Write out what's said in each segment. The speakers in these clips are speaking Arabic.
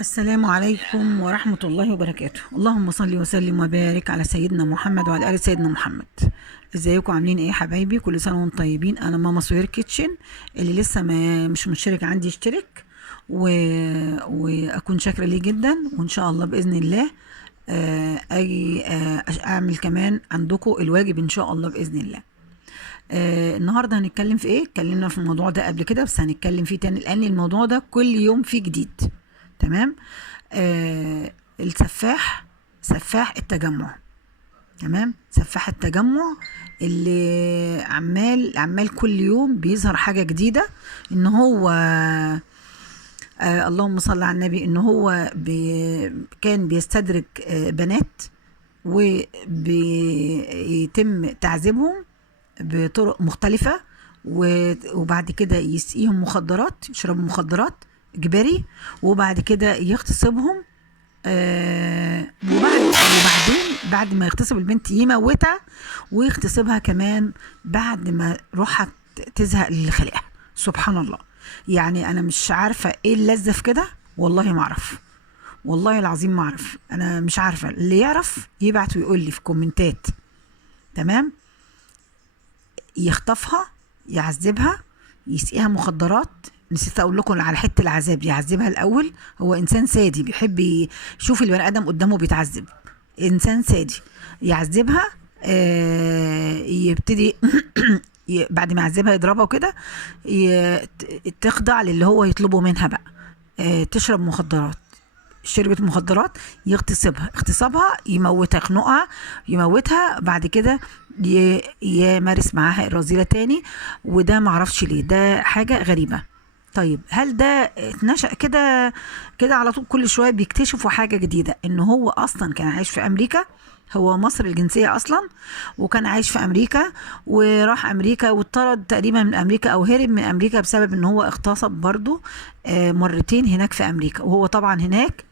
السلام عليكم ورحمة الله وبركاته. اللهم صل وسلم وبارك على سيدنا محمد وعلى آل سيدنا محمد. ازيكم عاملين ايه يا حبايبي؟ كل سنة وانتم طيبين. انا ماما سوير كيتشن. اللي لسه ما مش مشترك عندي يشترك و... واكون شاكرة ليه جدا، وان شاء الله بإذن الله اجي اعمل كمان عندكم الواجب ان شاء الله بإذن الله. النهارده هنتكلم في ايه؟ اتكلمنا في الموضوع ده قبل كده، بس هنتكلم فيه تاني لان الموضوع ده كل يوم فيه جديد. تمام. السفاح، سفاح التجمع. تمام، سفاح التجمع اللي عمال كل يوم بيظهر حاجة جديدة، ان هو اللهم صل على النبي، ان هو كان بيستدرج بنات وبيتم تعذيبهم بطرق مختلفة، وبعد كده يسقيهم مخدرات، يشربوا مخدرات إجباري، وبعد كده يغتصبهم. وبعدين بعد ما يغتصب البنت يموتها ويغتصبها كمان بعد ما روحها تزهق لخلقها. سبحان الله. يعني أنا مش عارفة إيه اللذة في كده، والله ما أعرف، والله العظيم ما أعرف. أنا مش عارفة، اللي يعرف يبعت ويقول لي في كومنتات. تمام. يخطفها، يعذبها، يسقيها مخدرات. نسيت اقول لكم على حته العذاب. يعذبها الاول، هو انسان سادي بيحب يشوف البني ادم قدامه بيتعذب، انسان سادي. يعذبها، يبتدي بعد ما يعذبها يضربها وكده، تخضع للي هو يطلبه منها بقى. تشرب مخدرات، شربت مخدرات، يغتصبها، اغتصابها، يموتها، يخنقها، يموتها، بعد كده يمارس معاها الرذيلة تاني. وده معرفش ليه، ده حاجة غريبة. طيب هل ده اتنشأ كده كده على طول؟ كل شوية بيكتشفوا حاجة جديدة، ان هو اصلا كان عايش في امريكا، هو مصري الجنسية اصلا، وكان عايش في امريكا، وراح امريكا واتطرد تقريبا من امريكا او هرب من امريكا بسبب ان هو اغتصب برضو مرتين هناك في امريكا. وهو طبعا هناك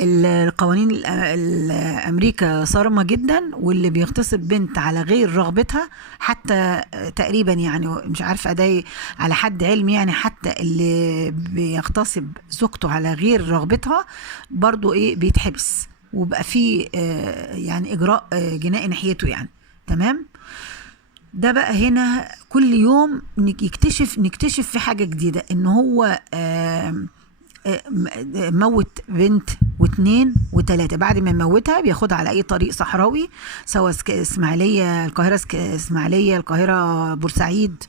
القوانين الامريكا صارمه جدا، واللي بيغتصب بنت على غير رغبتها حتى تقريبا، يعني مش عارفه ده على حد علمي، يعني حتى اللي بيغتصب زوجته على غير رغبتها برضو ايه بيتحبس، وبقى فيه يعني اجراء جنائي ناحيته يعني. تمام. ده بقى هنا كل يوم نكتشف في حاجه جديده، ان هو موت بنت واثنين وثلاثة. بعد ما يموتها بياخدها على أي طريق صحراوي، سواء إسماعيلية القاهرة، إسماعيلية القاهرة، بورسعيد،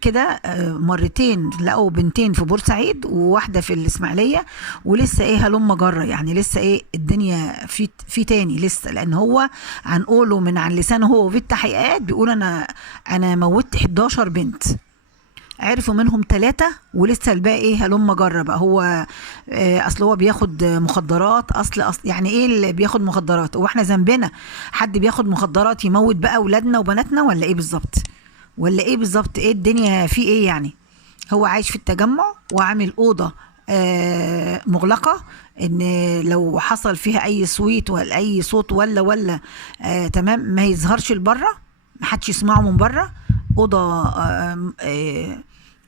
كده. مرتين لقوا بنتين في بورسعيد وواحدة في الإسماعيلية، ولسه إيه هلم جرة، يعني لسه إيه الدنيا في تاني لسه، لأن هو عن قوله من عن لسانه هو في التحقيقات بيقول أنا موتت 11 بنت. عرفوا منهم 3 ولسه الباقي ايه هلم جرة بقى. هو اصل هو بياخد مخدرات، اصل يعني ايه اللي بياخد مخدرات؟ هو احنا ذنبنا حد بياخد مخدرات يموت بقى اولادنا وبناتنا، ولا ايه بالظبط؟ ولا ايه بالظبط؟ ايه الدنيا في ايه يعني؟ هو عايش في التجمع وعامل اوضه مغلقه، ان لو حصل فيها اي صويت ولا اي صوت ولا تمام ما يظهرش لبره، محدش يسمعه من بره. اوضه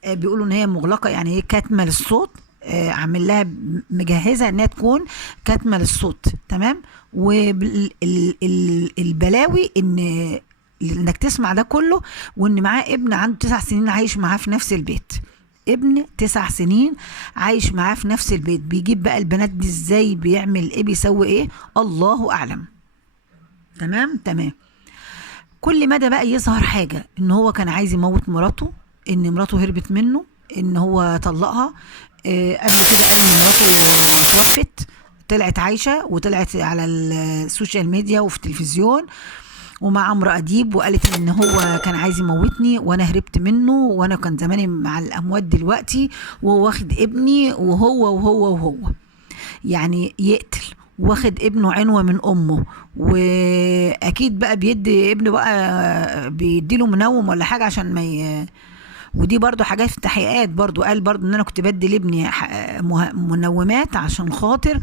بيقولوا ان هي مغلقه، يعني هي كاتمه للصوت، عامل لها مجهزه انها تكون كاتمه للصوت. تمام. والبلاوي انك تسمع ده كله، وان معاه ابن عنده 9 سنين عايش معاه في نفس البيت. ابن 9 سنين عايش معاه في نفس البيت. بيجيب بقى البنات دي ازاي؟ بيعمل ايه؟ بيسوي ايه؟ الله اعلم. تمام. تمام. كل مدى بقى يظهر حاجة، ان هو كان عايز يموت مراته، ان مراته هربت منه، ان هو طلقها. قبل كده قال ان مراته توفت، طلعت عايشة وطلعت على السوشيال ميديا وفي التلفزيون ومع عمرو أديب، وقالت ان هو كان عايز يموتني وانا هربت منه، وانا كان زماني مع الاموات دلوقتي، وهو واخد ابني، وهو يعني يقتل، واخد ابنه عنوة من امه، واكيد بقى بيدي ابنه بقى بيديله منوم ولا حاجة عشان ما ودي برضو حاجات في التحقيقات. برضو قال برضو ان انا كنت بدي لابني منومات عشان خاطر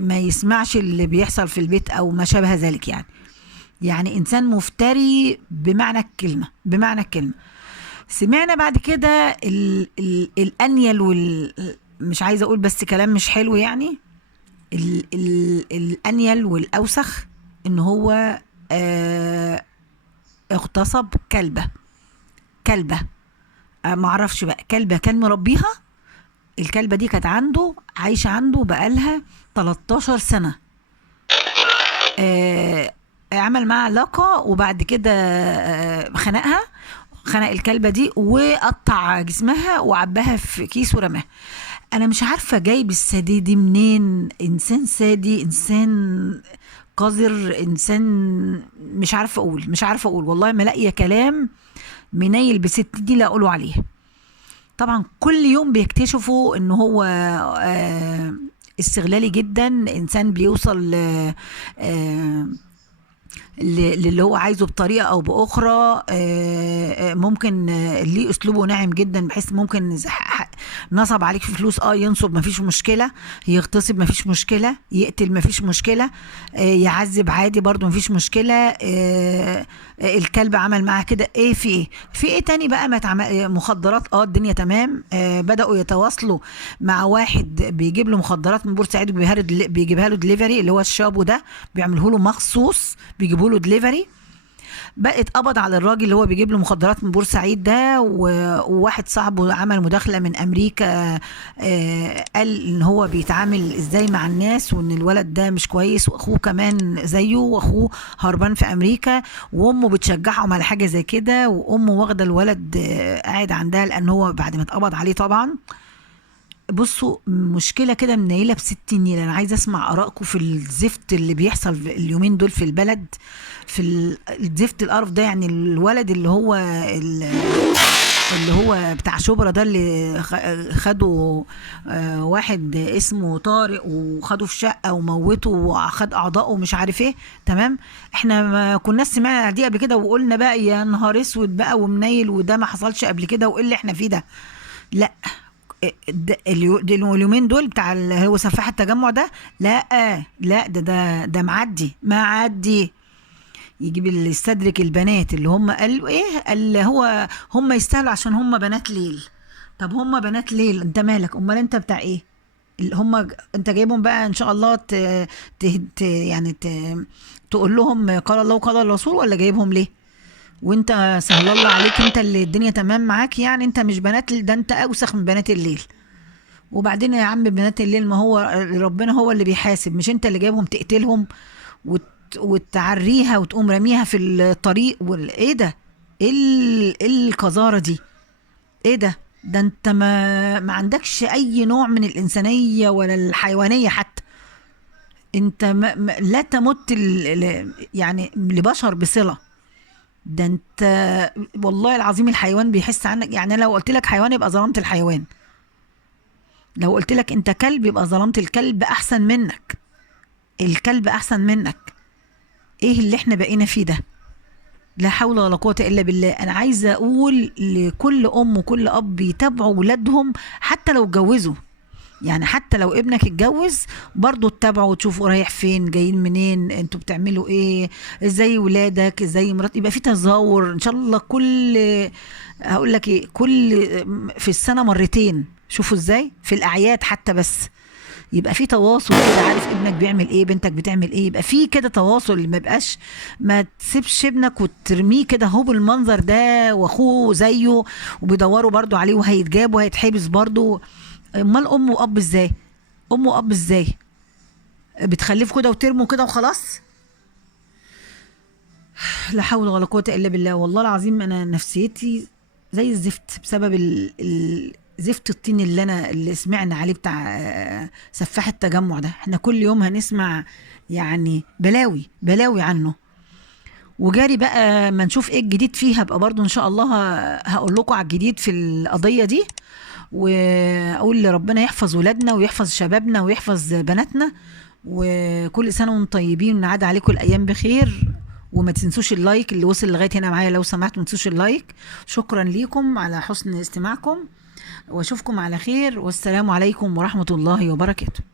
ما يسمعش اللي بيحصل في البيت او ما شابه ذلك يعني. يعني انسان مفتري بمعنى الكلمة، بمعنى الكلمة. سمعنا بعد كده الانيل مش عايزه اقول بس كلام مش حلو يعني. الانيل والاوسخ ان هو آه اغتصب كلبه. معرفش بقى، كلبه كان مربيها. الكلبه دي كانت عايشه عنده بقالها 13 سنه. عمل معاها علاقه وبعد كده خنق الكلبه دي وقطع جسمها وعباها في كيس ورماها. انا مش عارفه جايب الساديه دي منين. انسان سادي، انسان قذر، انسان مش عارفه اقول والله، ما لاقيه كلام منيل بست دي لا اقوله عليه. طبعا كل يوم بيكتشفوا ان هو استغلالي جدا، انسان بيوصل للي هو عايزه بطريقه او باخرى. ممكن ليه اسلوبه ناعم جدا، بحيث ممكن نصب عليك في فلوس، ينصب مفيش مشكله، يغتصب مفيش مشكله، يقتل مفيش مشكله، يعذب عادي برضو مفيش مشكله. الكلب عمل معاه كده، في ايه تاني بقى؟ ما مخدرات، الدنيا تمام. بداوا يتواصلوا مع واحد بيجيب له مخدرات من بورسعيد بيجيبها له دليفري، اللي هو الشابو ده بيعمله له مخصوص، بيجيبوا له دليفري. بقى اتقبض على الراجل اللي هو بيجيب له مخدرات من بورسعيد ده، وواحد صاحبه عمل مداخله من امريكا، قال ان هو بيتعامل ازاي مع الناس، وان الولد ده مش كويس، واخوه كمان زيه، واخوه هربان في امريكا، وامه بتشجعهم على حاجه زي كده، وامه واخده الولد قاعد عندها لان هو بعد ما اتقبض عليه طبعا. بصوا، مشكلة كده منيلة بست نيل. أنا عايزة أسمع آرائكم في الزفت اللي بيحصل اليومين دول في البلد، في الزفت القرف ده. يعني الولد اللي هو بتاع شبرا ده، اللي خدوا واحد اسمه طارق، وخدوا في شقة وموته وخد أعضائه ومش عارف ايه. تمام، احنا ما كناش سمعنا دي قبل كده، وقلنا بقى يا نهار اسود بقى ومنيل، وده ما حصلش قبل كده، وايه اللي احنا فيه ده؟ لا، اليومين دول بتاع هو سفاح التجمع ده، لا ده معدي يجيب اللي يستدرك البنات اللي هم قالوا اللي هو هم يستاهلوا عشان هم بنات ليل. طب هم بنات ليل، انت مالك؟ امال انت بتاع ايه؟ اللي هم انت جايبهم بقى ان شاء الله يعني تقول لهم قال الله وقال الرسول، ولا جايبهم ليه؟ وانت سهل الله عليك، انت اللي الدنيا تمام معاك يعني، انت مش بنات ده انت اوسخ من بنات الليل. وبعدين يا عم، بنات الليل ما هو ربنا هو اللي بيحاسب، مش انت اللي جايبهم تقتلهم وتعريها وتقوم رميها في الطريق. ايه ده؟ ايه القذارة دي؟ ايه ده انت ما عندكش اي نوع من الانسانية ولا الحيوانية حتى. انت لا تمت يعني لبشر بصلة. ده انت والله العظيم الحيوان بيحس عنك. يعني لو قلت لك حيوان يبقى ظلمت الحيوان، لو قلت لك انت كلب يبقى ظلمت الكلب. احسن منك الكلب، احسن منك. ايه اللي احنا بقينا فيه ده؟ لا حول ولا قوة الا بالله. انا عايزة اقول لكل ام وكل اب يتابعوا ولادهم حتى لو اتجوزوا. يعني حتى لو ابنك اتجوز برضو تتابعوا وتشوفوا رايح فين، جايين منين، انتوا بتعملوا ايه، ازاي ولادك، ازاي مرات. يبقى في تزاور ان شاء الله. هقول لك ايه، في السنة مرتين. شوفوا ازاي في الاعياد حتى، بس يبقى في تواصل كده، عارف ابنك بيعمل ايه، بنتك بتعمل ايه، يبقى في كده تواصل. ما تسيبش ابنك وترميه كده هو بالمنظر ده، واخوه زيه وبيدوروا برضو عليه وهيتجاب وهيتحبس برضو. امال ام واب ازاي؟ ام واب ازاي بتخلفوا كده وترموا كده وخلاص؟ لا حول ولا قوة الا بالله. والله العظيم انا نفسيتي زي الزفت بسبب زفت الطين اللي سمعنا عليه بتاع سفاح التجمع ده. احنا كل يوم هنسمع يعني بلاوي عنه. وجاري بقى ما نشوف ايه الجديد فيها بقى برضو ان شاء الله. هقول لكم على الجديد في القضية دي، واقول ربنا يحفظ ولادنا ويحفظ شبابنا ويحفظ بناتنا. وكل سنة وانتم طيبين، ونعاد عليكم الايام بخير. وما تنسوش اللايك اللي وصل لغاية هنا معايا، لو سمحتوا ما تنسوش اللايك. شكرا ليكم على حسن استماعكم، واشوفكم على خير، والسلام عليكم ورحمة الله وبركاته.